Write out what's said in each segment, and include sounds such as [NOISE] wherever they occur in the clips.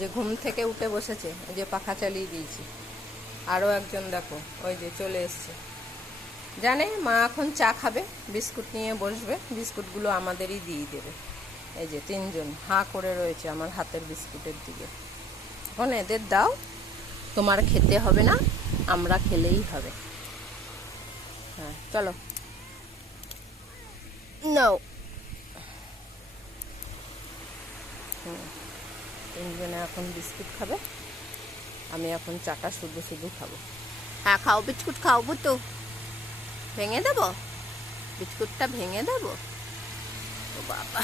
যে ঘুম থেকে উঠে বসেছে, এই যে পাখা চালিয়ে দিয়েছি। আরও একজন দেখো, ওই যে চলে এসছে। জানে, মা এখন চা খাবে, বিস্কুট নিয়ে বসবে, বিস্কুটগুলো আমাদেরই দিয়ে দেবে। এই যে তিনজন, হাঁ করে রয়েছে আমার হাতের বিস্কুটের দিকে। এখন এদের দাও, তোমার খেতে হবে না, আমরা খেলেই হবে। হ্যাঁ চলো। নাও। হুম। তিনজনে এখন বিস্কুট খাবে, আমি এখন চাটা শুধু শুধু খাব। হ্যাঁ খাও, বিস্কুট খাও তো ভেঙে দেবো? বিস্কুটটা ভেঙে দেবো? ও বাবা।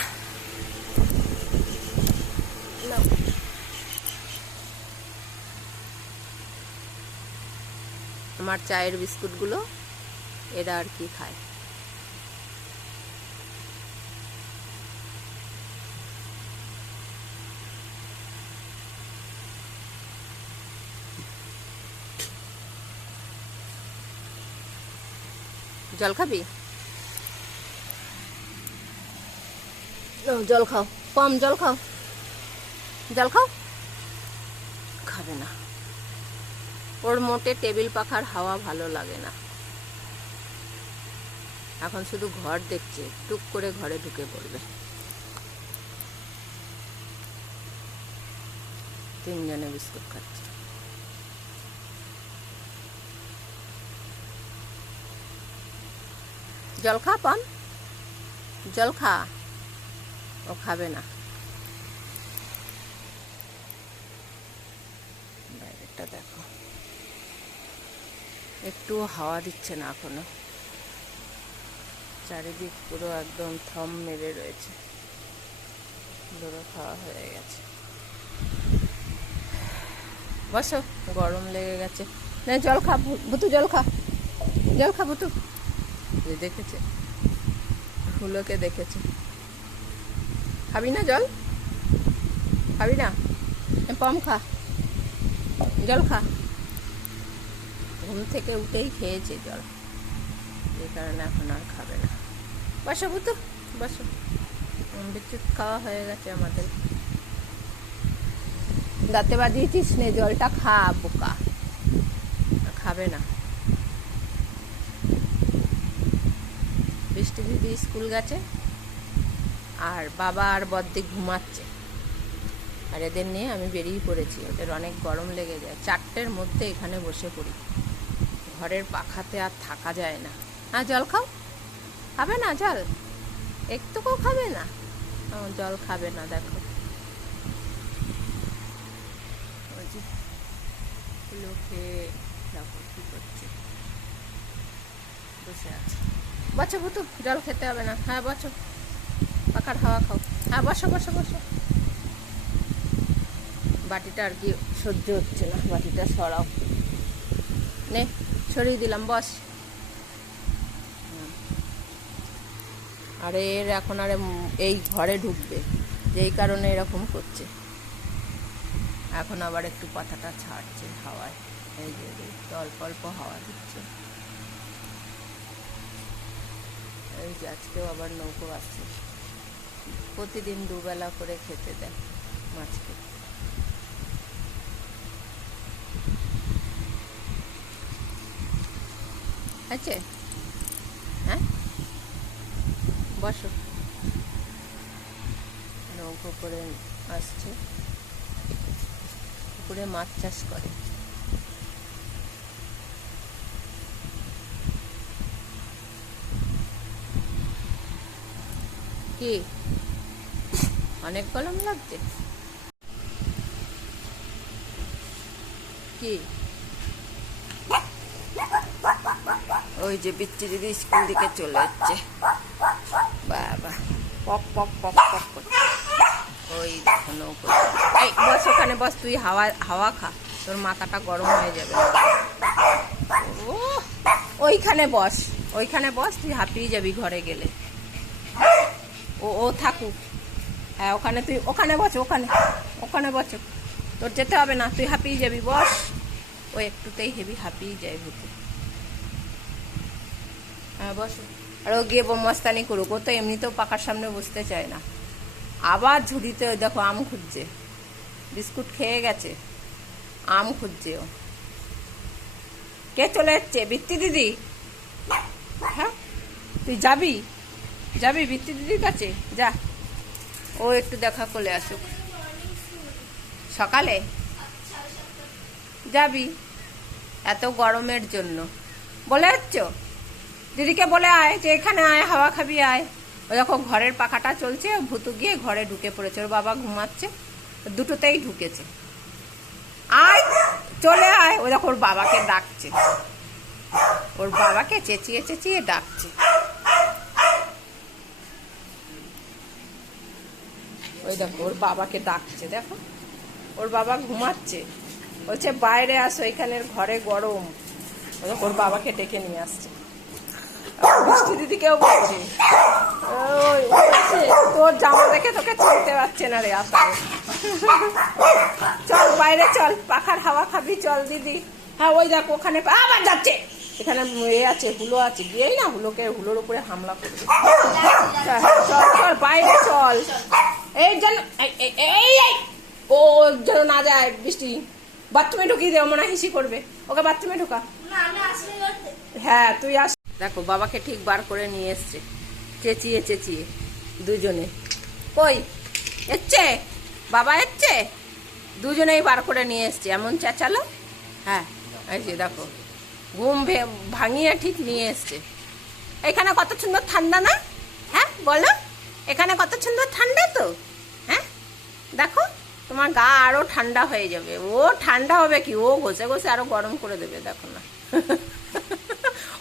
আমার চায়ের বিস্কুটগুলো এরা আর কি খায়? জল খাবি? জল খাও। কম জল খাও। জল খাও? খাবে না। ওর মোটে টেবিল পাখার হাওয়া ভালো লাগে না। এখন শুধু ঘর দেখছে টুক করে ঘরে ঢুকে পড়বে। তিনজনে বিস্কুট খাচ্ছে। জল খা পান? জল খা ও খাবে না। বাইরেটা দেখো। একটু হাওয়া দিচ্ছে না এখনও। চারিদিক পুরো একদম থম মেরে রয়েছে। ধরো খাওয়া হয়ে গেছে। বসো, গরম লেগে গেছে। না জল খা ভুতু জল খা জল খা ভুতু। দেখেছে? ফুলোকে দেখেছে। খাবি না জল? খাবি না? পম খা। জল খা। ঘুম থেকে উঠেই খেয়েছে জল। এই কারণে এখন আর খাবে না। বসো বুতো বসো। বিদ্যুৎ খাওয়া হয়ে গেছে আমাদের। দাঁতে বাজিয়েছিস নে জলটা খা বোকা। খাবে না। দিদি স্কুল গেছে। আর বাবা আর বদ্দি ঘুমাচ্ছে। আর এদের নিয়ে আমি বেরিয়ে পড়েছি। ওদের অনেক গরম লেগে যায়। চারটের মধ্যে এখানে বসে পড়ি। ঘরের পাখাতে আর থাকা যায় না। হ্যাঁ জল খাও। খাবে না জল? একটুকুও খাবে না? জল খাবে না, দেখো। খেয়ে দেখো কি করছে। বসে আছে। বসো বুতু জল খেতে হবে না। হ্যাঁ বসো। পাখার হাওয়া খাও। হ্যাঁ বসো বসো বসো। বাটিটা আর কি সহ্য হচ্ছে না। বাটিটা সরাও। নে, সরিয়ে দিলাম, বস। আর, এর এখন আর এই ঘরে ঢুকবে। যেই কারণে এরকম করছে। এখন আবার একটু পাতাটা ছাড়ছে হাওয়ায়। এই যে, অল্প অল্প হাওয়া দিচ্ছে। যে আজকেও আবার নৌকো আসছে প্রতিদিন দুবেলা করে খেতে দেয় মাছকে। আছে? হ্যাঁ? বসো। নৌকো করে আসছে। পুকুরে মাছ চাষ করে। কি? অনেক গরম লাগছে। কি? ওই যে বিচ্ছি দিদি স্কুল দিকে চলে যাচ্ছে। বাবা পক পক পক পক করছে। ওই দেখো নৌকো। এই, বস ওখানে, বস, তুই হাওয়া হাওয়া খা। তোর মাথাটা গরম হয়ে যাবে। ওইখানে বস ওইখানে বস, তুই হাঁপিয়ে যাবি ঘরে গেলে। ও ও থাকুক। হ্যাঁ ওখানে তুই, ওখানে বস, ওখানে ওখানে বস। তোর যেতে হবে না, তুই হাঁপিয়ে যাবি, বস। ও একটুতেই হেভি হাঁপিয়ে যায় ভূতে। হ্যাঁ বসো। আর ও গিয়ে মস্তানি করুক, ও তো এমনিতেও পাকার সামনে বসতে চায় না। আবার ঝুড়িতে দেখো আম খুঁজছে। বিস্কুট খেয়ে গেছে। আম খুঁজছে ও। কে চলে যাচ্ছে বৃত্তি দিদি? হ্যাঁ? তুই যাবি? যাবি বৃত্তি দিদির কাছে? যা। ও একটু দেখা করে আসুক। সকালে? যাবি। এত গরমের জন্য। বলে যাচ্ছ? দিদিকে বলে আয় যে এখানে আয়, হাওয়া খাবি, আয়। ও যখন ঘরের পাখাটা চলছে ভুতু গিয়ে ঘরে ঢুকে পড়েছে। ওর বাবা ঘুমাচ্ছে, দুটোতেই ঢুকেছে। আয় চলে আয়। ও যখন ওর বাবাকে ডাকছে। ওর বাবাকে চেঁচিয়ে চেঁচিয়ে ডাকছে। ওই দেখো, ওর বাবাকে ডাকছে, দেখো। ওর বাবা ঘুমাচ্ছে। বলছে, বাইরে আসো, এখানের ঘরে গরম। ওর বাবাকে ডেকে নিয়ে আসছে। বৃষ্টি দিদিকেও বলছে তোর জামা দেখে তোকে চলতে পারছে না রে আসারে চল বাইরে চল, পাখার হাওয়া খাবি, চল দিদি। হ্যাঁ ওই দেখ, ওখানে আবার যাচ্ছে। এখানে এ আছে, হুলো আছে গিয়েই না, হুলোকে, হুলোর উপরে হামলা করবে। চল চল, বাইরে চল। এই যেন এই এই, ও যেন না যায় বৃষ্টি। বাথরুমে ঢুকিয়ে দে ও মনে হয় হিসি করবে। ওকে বাথরুমে ঢোকা। হ্যাঁ তুই আস। দেখো বাবাকে ঠিক বার করে নিয়ে এসছে। চেঁচিয়ে চেঁচিয়ে দুজনে। কই? এসছে? বাবা এসছে? দুজনেই বার করে নিয়ে এসছে। এমন চেঁচালো? হ্যাঁ এই যে দেখো ঘুম ভাঙিয়ে ঠিক নিয়ে এসছে। এখানে কত সুন্দর ঠান্ডা না? হ্যাঁ বলো। এখানে কত সুন্দর ঠান্ডা তো হ্যাঁ? দেখো, তোমার গা আরও ঠান্ডা হয়ে যাবে। ও ঠান্ডা হবে কি? ও ঘষে ঘষে আরও গরম করে দেবে, দেখো না। [LAUGHS]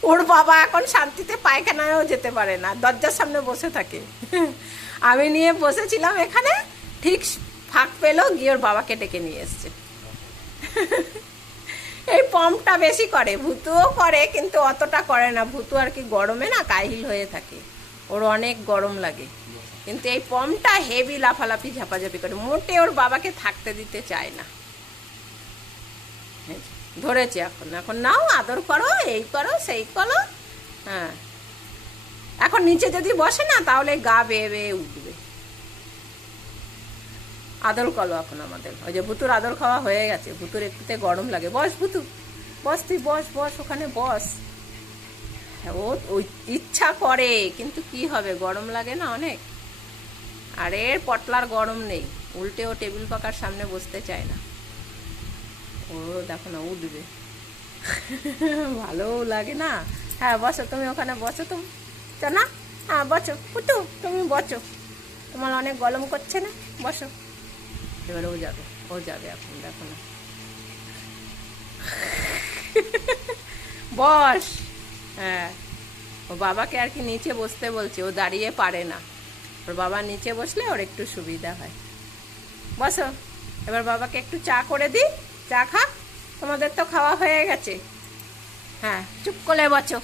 ওর বাবা এখন শান্তিতে পায়খানায়ও যেতে পারে না, দরজার সামনে বসে থাকে। [LAUGHS] আমি নিয়ে বসেছিলাম এখানে, ঠিক ফাঁক পেল, গিয়ে ওর বাবাকে ডেকে নিয়ে এসছে। [LAUGHS] এই পম্পটা বেশি করে, ভুতুও করে, কিন্তু অতটা করে না। ভুতু আর কি গরমে না, কাহিল হয়ে থাকে। ওর অনেক গরম লাগে। কিন্তু এই পম্পটা হেভি লাফালাফি, ঝাপাঝাপি করে। মোটে ওর বাবাকে থাকতে দিতে চায় না। ধরেছে এখন। এখন নাও, আদর করো, এই করো, সেই করো। হ্যাঁ। এখন নিচে যদি বসে না, তাহলে গা বেয়ে বেয়ে উঠবে। আদর করো এখন আমাদের। ওই যে ভুতুর আদর খাওয়া হয়ে গেছে। ভুতুর একটুতে গরম লাগে। বস ভুতু। বস তুই বস বস, ওখানে বস। ও ওই ইচ্ছা করে, কিন্তু কি হবে? গরম লাগে না অনেক? আর এর পটলার গরম নেই। উল্টে ও টেবিল পাকার সামনে বসতে চায় না। ও দেখো না, উঠবে। ভালোও লাগে না। হ্যাঁ বসো, তুমি ওখানে বসো তো। না? হ্যাঁ বসো। পুটু তুমি বসো। তোমার অনেক গরম করছে না? বসো। এবার ও যাবে ও যাবে এখন, দেখো না। বস। হ্যাঁ। ও বাবাকে আর কি নিচে বসতে বলছে, ও দাঁড়িয়ে পারে না। ওর বাবা নিচে বসলে ওর একটু সুবিধা হয়। বসো, এবার বাবাকে একটু চা করে দিই, চা খা, তোমাদের তো খাওয়া হয়ে গেছে। হ্যাঁ চুপ করে বসো।